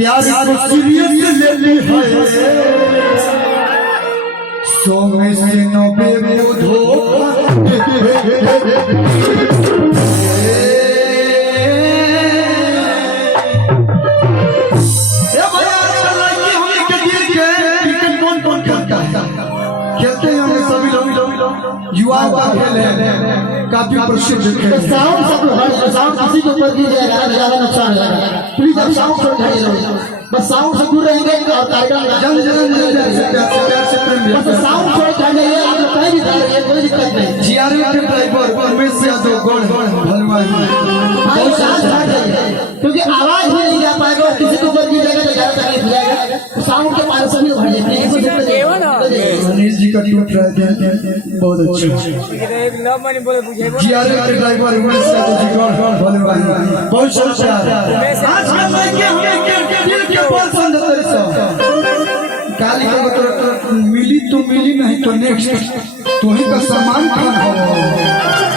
प्यार को सीरियस लेते हैं सौ में से 90 को धोखा युवा का खेल है काफी प्रसिद्ध खेल साउंड सब साउंड किसी के ऊपर गिर जाएगा ज्यादा नुकसान होगा प्लीज आप साउंड छोड़ दीजिए बस साउंड से दूर रहेंगे और कार्यक्रम बस साउंड छोड़ जाइए आप लोग कहीं भी जाइए कोई दिक्कत नहीं जीआरएफ के ड्राइवर परमेश यादव गौड़ भलवान बहुत शांत बैठ जाइए क्योंकि आवाज भी नहीं जा पाएगा और किसी के ऊपर गिर जाएगा तो ज्यादा तकलीफ हो जाएगा साउंड के पास सभी भर जाएंगे मनीष जी का ट्यूट रहे थे बहुत अच्छा जीआरएफ के ड्राइवर उमेश यादव जी गौड़ भलवान बहुत अच्छा आज का लड़के हमें दिल के पास समझते रहे काली का मिली तो मिली नहीं तो नेक्स्ट तो ही का सामान खाना